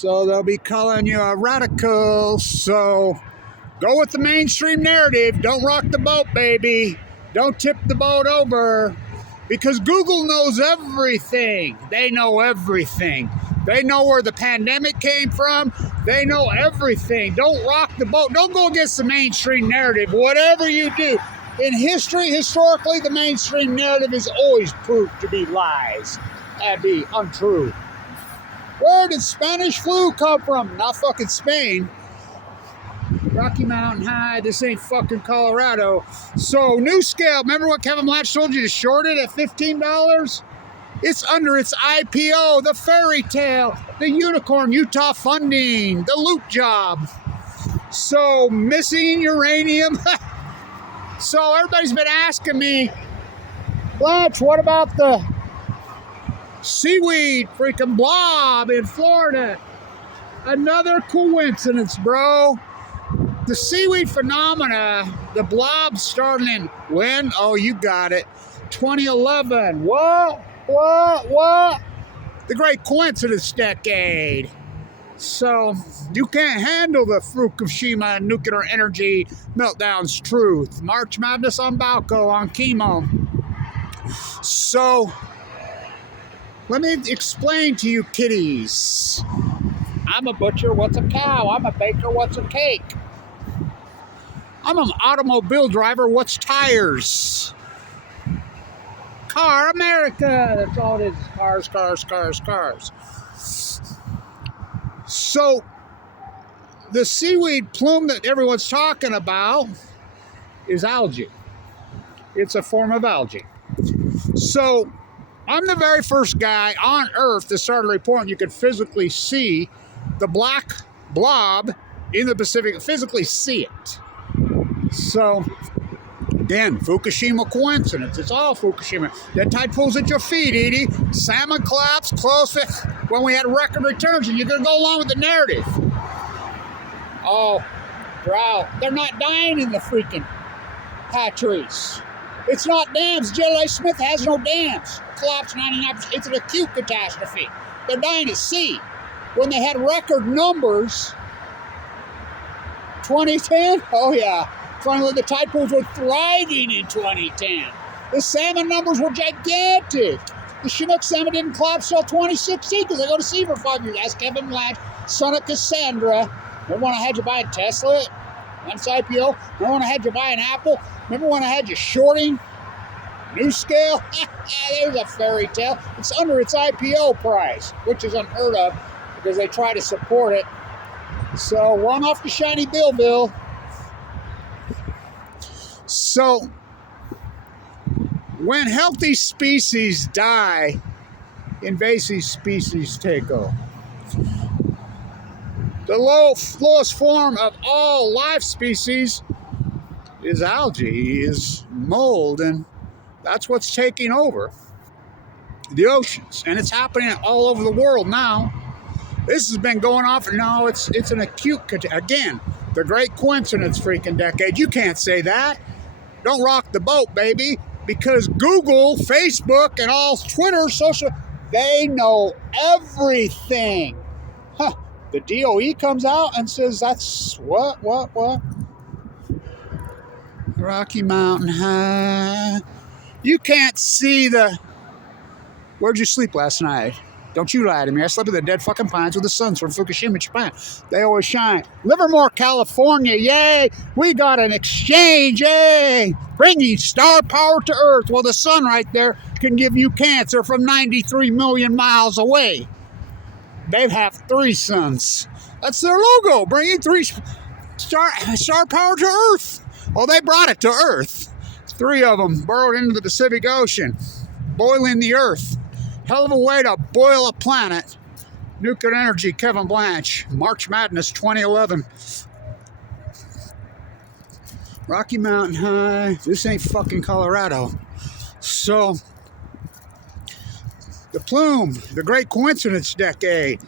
So they'll be calling you a radical. So go with the mainstream narrative. Don't rock the boat, baby. Don't tip the boat over. Because Google knows everything. They know everything. They know where the pandemic came from. They know everything. Don't rock the boat. Don't go against the mainstream narrative. Whatever you do. In history, historically, the mainstream narrative is always proved to be lies and be untrue. Where did Spanish flu come from? Not fucking Spain. Rocky Mountain High, this ain't fucking Colorado. So, NuScale, remember what Kevin Blanch told you to short it at $15? It's under its IPO, the fairy tale, the unicorn, Utah funding, the loot job. So, missing uranium. So, everybody's been asking me, Blanch, what about the seaweed freaking blob in Florida? Another coincidence, bro. The seaweed phenomena, the blob started in when? Oh, you got it. 2011. What? The great coincidence decade. So, you can't handle the Fukushima nuclear energy meltdown's truth. March Madness on Balco on chemo. So, let me explain to you kiddies. I'm a butcher, what's a cow? I'm a baker, what's a cake? I'm an automobile driver, what's tires? Car America, that's all it is. Cars. So, the seaweed plume that everyone's talking about is algae. It's a form of algae. So, I'm the very first guy on Earth that started reporting you could physically see the black blob in the Pacific, physically see it. So, again, Fukushima coincidence. It's all Fukushima. That tide pulls at your feet, Edie. Salmon collapse, close fit, when we had record returns, and you're going to go along with the narrative. Oh, drought. They're not dying in the freaking hatcheries. It's not dams. J.L.A. Smith has no dams. Collapse 99%. It's an acute catastrophe. They're dying at sea. When they had record numbers, 2010, oh yeah. Finally, the tide pools were thriving in 2010. The salmon numbers were gigantic. The Chinook salmon didn't collapse until 2016 because they go to sea for 5 years. Ask Kevin Blanch, son of Cassandra. Remember when I had you buy a Tesla? Once IPO? Remember when I had you buy an Apple? Remember when I had you shorting NuScale? There's a fairy tale. It's under its IPO price, which is unheard of because they try to support it. So, run off the shiny Bill. So, when healthy species die, invasive species take over. The lowest form of all life species is algae, is mold, and that's what's taking over the oceans. And it's happening all over the world now. This has been going on for now. It's an acute, again, the great coincidence freaking decade. You can't say that. Don't rock the boat, baby, because Google, Facebook, and all Twitter, social, they know everything. Huh. The DOE comes out and says that's what? Rocky Mountain High. You can't see the... Where'd you sleep last night? Don't you lie to me. I slept in the dead fucking pines with the suns from Fukushima, Japan. They always shine. Livermore, California, yay! We got an exchange, yay! Bringing star power to Earth. Well, the sun right there can give you cancer from 93 million miles away. They have 3 suns. That's their logo, bringing 3 star power to Earth. Well, they brought it to Earth. 3 of them burrowed into the Pacific Ocean, boiling the Earth. Hell of a way to boil a planet. Nuclear energy, Kevin Blanch. March Madness 2011. Rocky Mountain High. This ain't fucking Colorado. So, the plume, the great coincidence decade.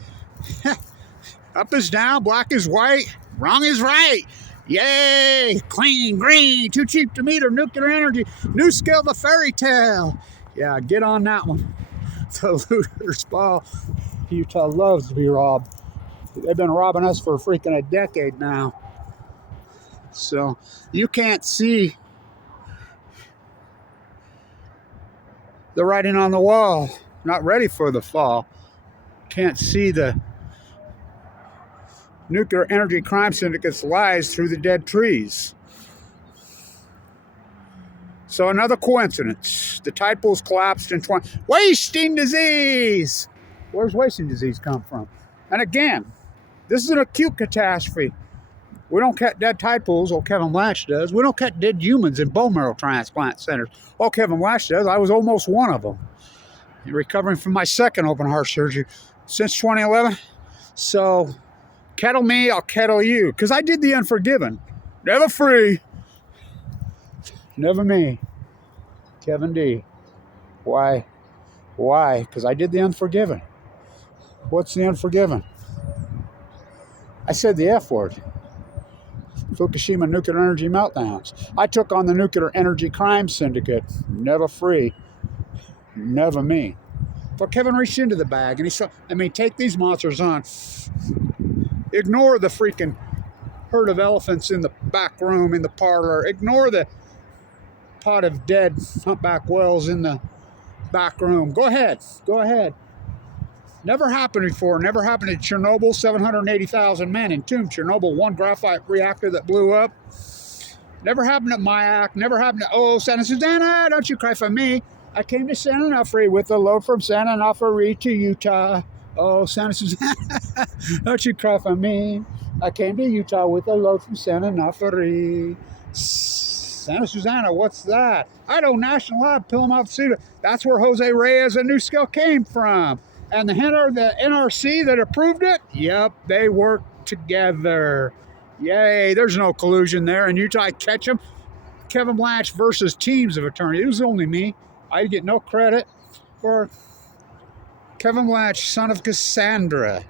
Up is down, black is white, wrong is right. Yay! Clean, green, too cheap to meter, nuclear energy. NuScale, the fairy tale. Yeah, get on that one. The looter's ball. Utah loves to be robbed. They've been robbing us for freaking a decade now. So you can't see the writing on the wall. Not ready for the fall. Can't see the nuclear energy crime syndicate's lies through the dead trees. So another coincidence. The tide pools collapsed in 20... Wasting disease! Where's wasting disease come from? And again, this is an acute catastrophe. We don't cut dead tide pools, old Kevin Blanch does. We don't cut dead humans in bone marrow transplant centers. All Kevin Blanch does. I was almost one of them. Recovering from my second open heart surgery since 2011. So, kettle me, I'll kettle you. Because I did the unforgiven. Never free. Never me. Kevin D. Why? Why? Because I did the unforgiven. What's the unforgiven? I said the F word. Fukushima nuclear energy meltdowns. I took on the nuclear energy crime syndicate. Never free. Never me. But Kevin reached into the bag and he said, take these monsters on. Ignore the freaking herd of elephants in the back room, in the parlor. Ignore the pot of dead humpback whales in the back room. Go ahead. Go ahead. Never happened before. Never happened in Chernobyl. 780,000 men entombed. Chernobyl, one graphite reactor that blew up. Never happened at Mayak. Never happened at, Santa Susana, don't you cry for me. I came to Santa Onofre with a load from Santa Onofre to Utah. Oh, Santa Susana, don't you cry for me. I came to Utah with a load from Santa Onofre. Santa Susana, what's that? Idaho National Lab, Pillamouth Cedar. That's where Jose Reyes and NuScale came from. And the NRC that approved it, yep, they worked together. Yay, there's no collusion there. In Utah, I catch them. Kevin Blanch versus teams of attorneys. It was only me. I get no credit for Kevin Blanch, son of Cassandra.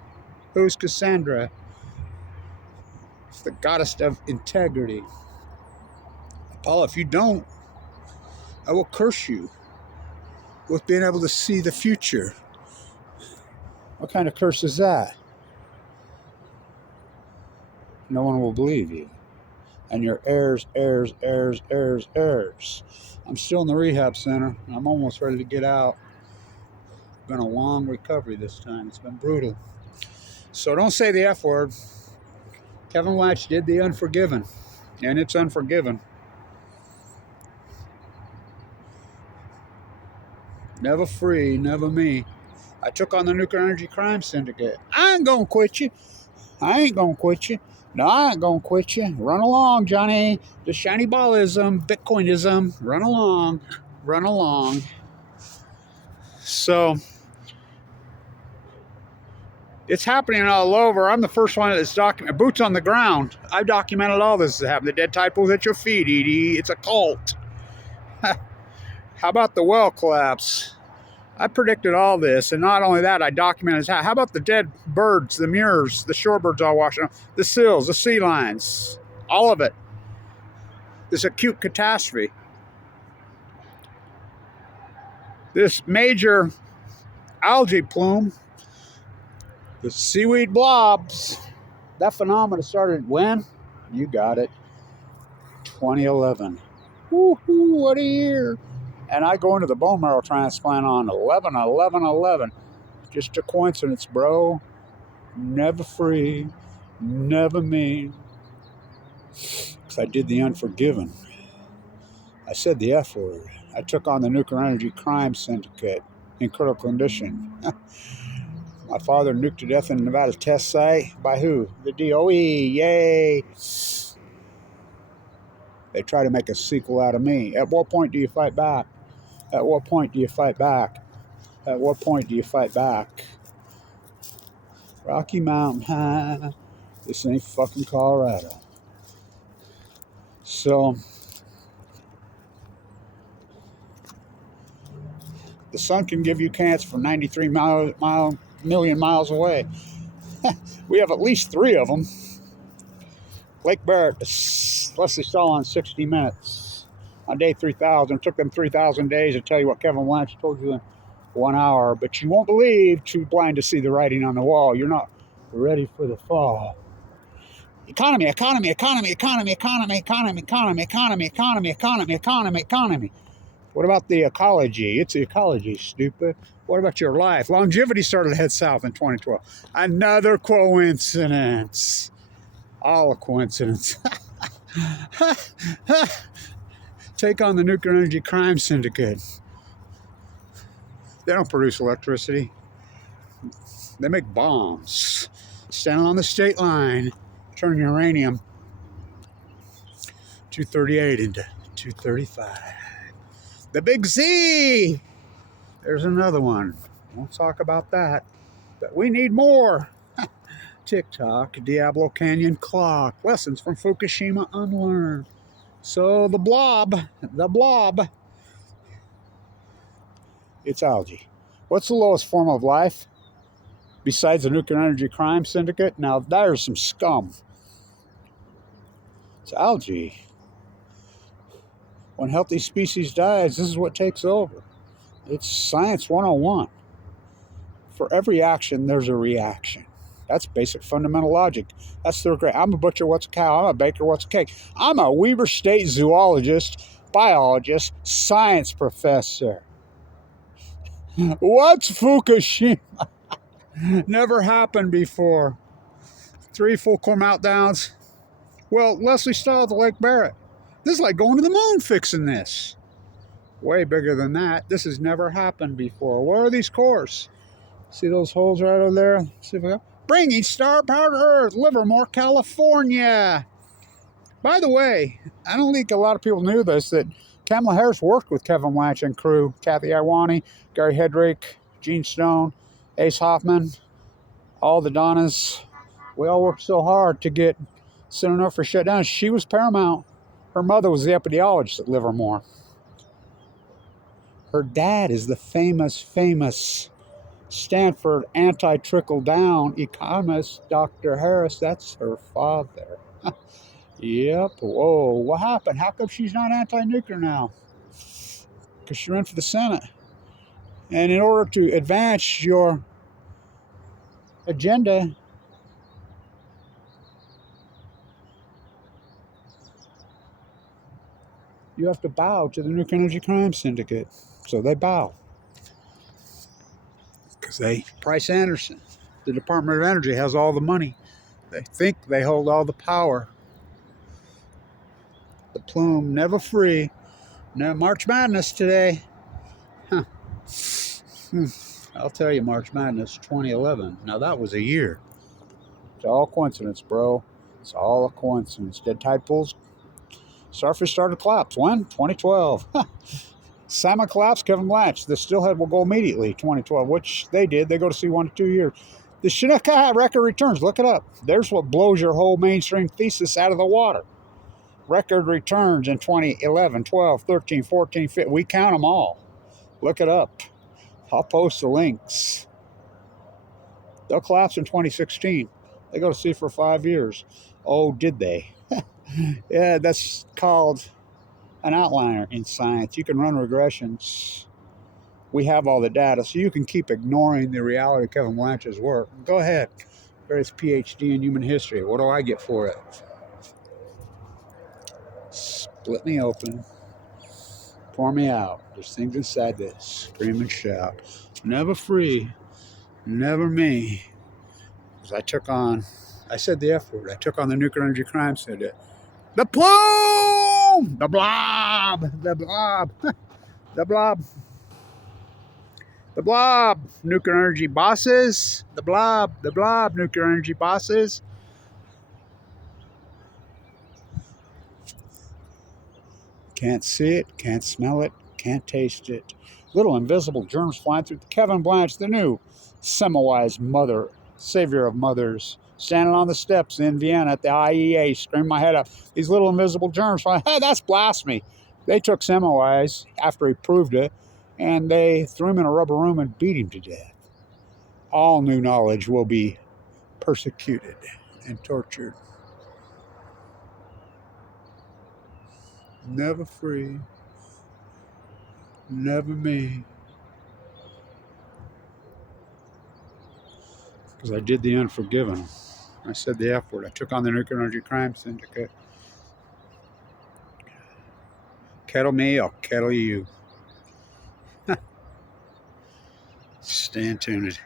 Who's Cassandra? It's the goddess of integrity. Paul, if you don't, I will curse you with being able to see the future. What kind of curse is that? No one will believe you. And your heirs. I'm still in the rehab center. I'm almost ready to get out. It's been a long recovery this time. It's been brutal. So don't say the F word. Kevin Blanch did the unforgiven. And it's unforgiven. Never free, never me. I took on the nuclear energy crime syndicate. I ain't gonna quit you. I ain't gonna quit you. No, I ain't gonna quit you. Run along, Johnny. The shiny ballism, Bitcoinism. Run along. Run along. So, it's happening all over. I'm the first one that's documented. Boots on the ground. I've documented all this that happened. The dead tide pools at your feet, Edie. It's a cult. How about the well collapse? I predicted all this, and not only that, I documented how about the dead birds, the murres, the shorebirds all washing up, the seals, the sea lions, all of it. This acute catastrophe. This major algae plume, the seaweed blobs, that phenomenon started when? You got it. 2011. Woohoo, what a year. And I go into the bone marrow transplant on 11/11/11. Just a coincidence, bro. Never free, never me. Because I did the unforgiven. I said the F word. I took on the nuclear energy crime syndicate in critical condition. My father nuked to death in a Nevada test site. By who? The DOE. Yay. They try to make a sequel out of me. At what point do you fight back? At what point do you fight back? At what point do you fight back? Rocky Mountain High. This ain't fucking Colorado. So, the sun can give you cancer from 93 million miles away. We have at least 3 of them. Lake Barrett, Leslie Stahl on 60 Minutes. On day 3,000, it took them 3,000 days to tell you what Kevin Blanch told you in 1 hour. But you won't believe, too blind to see the writing on the wall. You're not ready for the fall. Economy, economy, economy, economy, economy, economy, economy, economy, economy, economy, economy, economy. What about the ecology? It's the ecology, stupid. What about your life? Longevity started to head south in 2012. Another coincidence. All a coincidence. Take on the nuclear energy crime syndicate. They don't produce electricity. They make bombs. Standing on the state line, turn uranium 238 into 235. The Big Z! There's another one. Won't talk about that. But we need more. TikTok, Diablo Canyon clock. Lessons from Fukushima unlearned. So the blob. It's algae. What's the lowest form of life besides the nuclear energy crime syndicate? Now, there's some scum. It's algae. When healthy species dies, this is what takes over. It's science 101. For every action, there's a reaction. That's basic fundamental logic. That's third grade. I'm a butcher, what's a cow? I'm a baker, what's a cake? I'm a Weber State zoologist, biologist, science professor. What's Fukushima? Never happened before. 3 full core meltdowns. Well, Leslie Stahl at the Lake Barrett. This is like going to the moon fixing this. Way bigger than that. This has never happened before. Where are these cores? See those holes right over there? See if we go. Bringing star power to Earth, Livermore, California. By the way, I don't think a lot of people knew this, that Kamala Harris worked with Kevin Blanch and crew, Kathy Iwani, Gary Hedrick, Gene Stone, Ace Hoffman, all the Donnas. We all worked so hard to get Center North for shut down. She was paramount. Her mother was the epidemiologist at Livermore. Her dad is the famous Stanford anti-trickle-down economist, Dr. Harris. That's her father. Yep. Whoa, what happened? How come she's not anti-nuclear now? Because she ran for the Senate. And in order to advance your agenda, you have to bow to the nuclear energy crime syndicate. So they bow. Because Price Anderson, the Department of Energy, has all the money. They think they hold all the power. The plume, never free. No March Madness today. Huh. I'll tell you, March Madness 2011. Now that was a year. It's all coincidence, bro. It's all a coincidence. Dead tide pools. Starfish started to collapse. When? 2012. Salmon collapse, Kevin Blanch. The Steelhead will go immediately, 2012, which they did. They go to sea 1 to 2 years. The Chinook record returns. Look it up. There's what blows your whole mainstream thesis out of the water. Record returns in 2011, 12, 13, 14, 15. We count them all. Look it up. I'll post the links. They'll collapse in 2016. They go to sea for 5 years. Oh, did they? Yeah, that's called an outliner in science. You can run regressions. We have all the data, so you can keep ignoring the reality of Kevin Blanch's work. Go ahead. There's PhD in human history. What do I get for it? Split me open. Pour me out. There's things inside this. Scream and shout. Never free. Never me. Because I said the F word. I took on the nuclear energy crime syndicate. The plume! The blob! The blob! The blob! The blob! Nuclear energy bosses! The blob! The blob! Nuclear energy bosses! Can't see it, can't smell it, can't taste it. Little invisible germs flying through. Kevin Blanch, the new Semmelweis mother, savior of mothers, standing on the steps in Vienna at the IEA, screaming my head up. These little invisible germs flying. Hey, that's blasphemy. They took Semmelweis after he proved it, and they threw him in a rubber room and beat him to death. All new knowledge will be persecuted and tortured. Never free. Never me. because I did the Unforgiven. I said the F word. I took on the Nuclear Energy Crime Syndicate. Kettle me, I'll kettle you. Stand tuned.